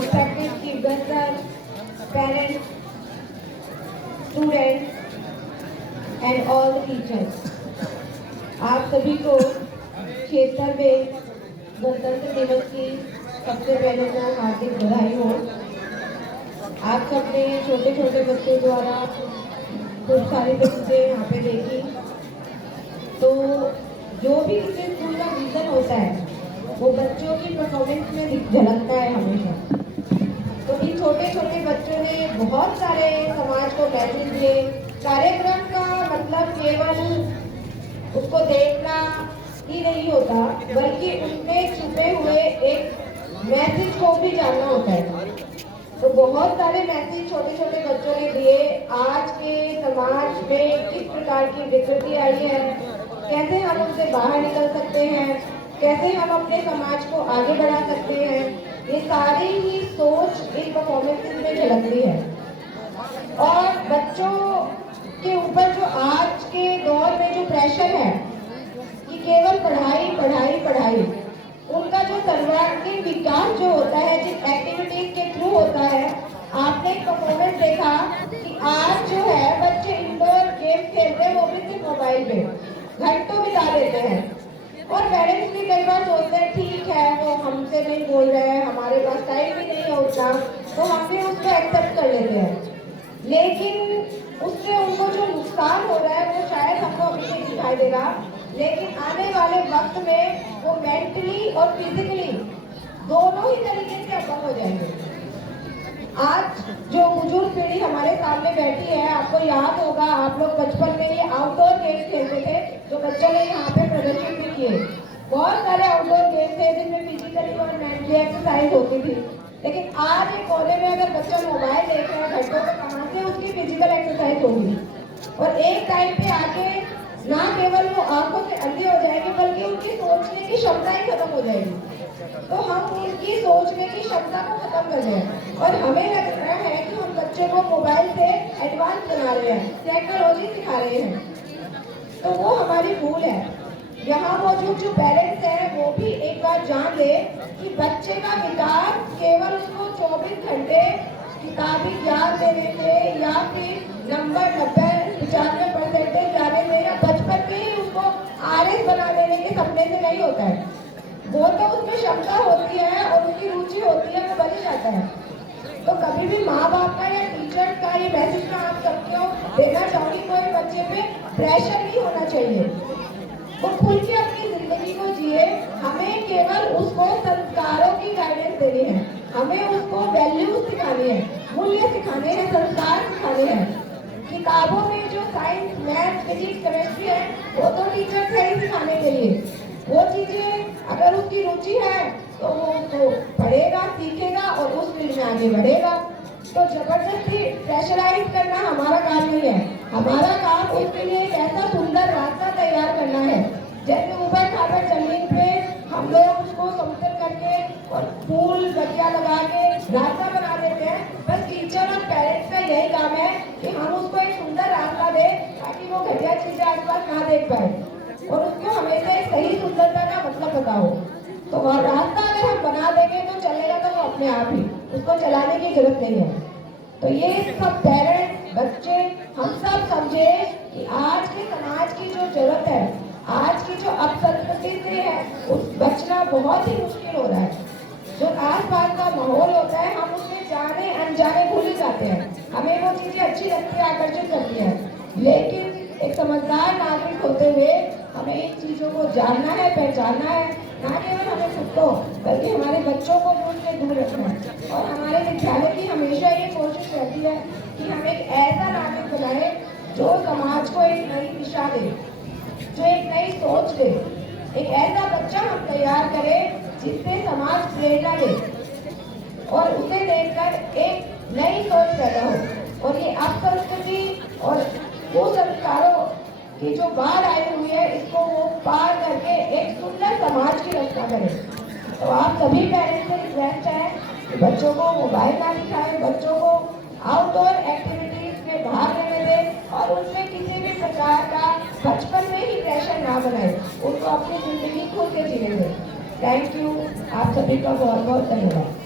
respected Chief Guest sir, parents, students and all the teachers. आप सभी को क्षेत्र में गणतंत्र दिवस की सबसे पहले तो हार्दिक बधाई हो। आप सबने छोटे छोटे बच्चों द्वारा खूब सारी चीजें यहाँ पे देखी, तो जो भी किसी स्कूल का विजन होता है वो बच्चों की परफॉर्मेंस में झलकता है हमेशा। तो इन छोटे छोटे बच्चों ने बहुत सारे समाज को मैसेज दिए। कार्यक्रम का मतलब केवल उसको देखना ही नहीं होता, बल्कि उनमें छुपे हुए एक मैसेज को भी जानना होता है। तो बहुत सारे मैसेज छोटे छोटे बच्चों ने दिए। आज के समाज में किस प्रकार की विकृति आई है, कैसे हम उनसे बाहर निकल सकते हैं, कैसे हम अपने समाज को आगे बढ़ा सकते हैं, ये सारी ही सोच इन परफॉर्मेंसेस में झलकती है। और बच्चों के ऊपर जो आज के दौर में जो प्रेशर है कि केवल पढ़ाई पढ़ाई पढ़ाई, उनका जो सर्वांगीण विकास जो होता है जिस एक्टिविटीज के थ्रू होता है, आपने एक परफॉर्मेंस देखा कि आज जो है बच्चे इंडोर गेम खेलते हैं, वो भी सिर्फ मोबाइल पे घंटों बिता देते हैं। और पेरेंट्स भी कई बार सोचते हैं ठीक है वो हमसे नहीं बोल रहे हैं, हमारे पास टाइम भी नहीं है उतना, तो हम भी उसको एक्सेप्ट कर लेते हैं। लेकिन उससे उनको जो नुकसान हो रहा है वो शायद हमको अभी नहीं दिखाई दे रहा, लेकिन आने वाले वक्त में वो मेंटली और फिजिकली दोनों ही तरीके से अपंग हो जाएंगे। आज जो बुजुर्ग पीढ़ी हमारे सामने बैठी है, आपको याद होगा आप लोग बचपन में ये आउटडोर गेम खेलते थे, जो बच्चों ने यहाँ पे प्रदर्शन भी किए। बहुत सारे आउटडोर गेम थे जिनमें फिजिकली और मेंटली एक्सरसाइज होती थी। लेकिन आज एक कोने में अगर बच्चा मोबाइल देख रहा है घंटों, तो कहाँ से उसकी फिजिकल एक्सरसाइज होगी। और एक टाइम पे आके ना केवल वो आंखों से अंधे हो जाएंगे, बल्कि उनकी सोचने की क्षमता ही खत्म हो जाएगी। तो हम उनकी सोचने की क्षमता को खत्म कर रहे हैं और हमें लग रहा है कि हम बच्चों को मोबाइल से एडवांस बना रहे हैं, टेक्नोलॉजी सिखा रहे हैं। तो वो हमारी भूल है। यहाँ मौजूद जो पेरेंट्स हैं वो भी एक बार जान ले कि बच्चे का विकास केवल उसको 24 घंटे किताबी ज्ञान देने से या फिर नंबर 90-95% जाने से या बचपन में ही उसको RS बना देने के सपने से नहीं होता है। वो तो उसमें क्षमता होती है और उसकी रुचि होती है, वो बन जाता है। तो कभी भी माँ बाप का या टीचर का ये मैसेज मैं आप सबको देना चाहूंगी, कोई बच्चे पे प्रेशर नहीं होना चाहिए, वो खुल के अपनी जिंदगी को जिए। हमें केवल उसको संस्कारों की गाइडेंस देनी है, हमें उसको वैल्यूज सिखानी है, मूल्य सिखाने हैं, संस्कार सिखाने हैं। किताबों में जो साइंस, मैथ, फिजिक्स, केमिस्ट्री है वो तो टीचर है ही सिखाने के लिए। वो चीजें अगर उसकी रुचि है तो वो उसको पढ़ेगा, सीखेगा और उस फील्ड में आगे बढ़ेगा। तो जबरदस्ती प्रेशराइज करना हमारा काम नहीं है। हमारा काम उसके लिए एक ऐसा सुंदर रास्ता तैयार करना है, जैसे ऊपर खाकर जमीन पे हम लोग उसको समतल करके और फूल बतिया लगा के रास्ता बना देते हैं। बस टीचर और पेरेंट्स का यही काम है कि हम उसको एक सुंदर रास्ता दे ताकि वो घटिया चीजें आसपास ना देख पाए और उसको हमेशा एक सही सुंदरता का मतलब पता हो। तो वह रास्ता अगर हम बना देंगे तो चलेगा, तो वो अपने आप ही, उसको चलाने की जरूरत नहीं है। तो ये सब पेरेंट्स, बच्चे, हम सब समझे कि आज के समाज की जो जरूरत है, आज की जो अपसंस्कृति से है, उस बचना बहुत ही मुश्किल हो रहा है। जो आसपास का माहौल होता है हम उसमें जाने अनजाने भूल ही जाते हैं। हमें वो चीजें अच्छी लगती है, आकर्षित करती है, लेकिन एक समझदार नागरिक होते हुए हमें इन चीजों को जानना है, पहचानना है, ना केवल हमें खुद को बल्कि हमारे बच्चों को भी उनसे दूर रखना है। और हमारे विद्यालय की हमेशा ये कोशिश रहती है कि हम एक ऐसा नागरिक बनाए जो समाज को एक नई दिशा दे, जो एक नई सोच दे, एक ऐसा बच्चा हम तैयार करें जिससे समाज प्रेरणा दे और उसे देखकर एक नई सोच पैदा हो। और ये अपसंस्कृति और कुसंस्कारों की जो बाढ़ आई हुई है, इसको वो पार करके एक सुंदर समाज की रचना करें। तो आप सभी पेरेंट्स से रिक्वेस्ट है कि बच्चों को मोबाइल ना दिखाएं, बच्चों को आउटडोर एक्टिविटीज में भाग लेने दें और उनमें किसी भी प्रकार का बचपन में ही प्रेशर ना बनाए, उनको अपनी जिंदगी खुद के जीने दें। थैंक यू, आप सभी का बहुत बहुत धन्यवाद।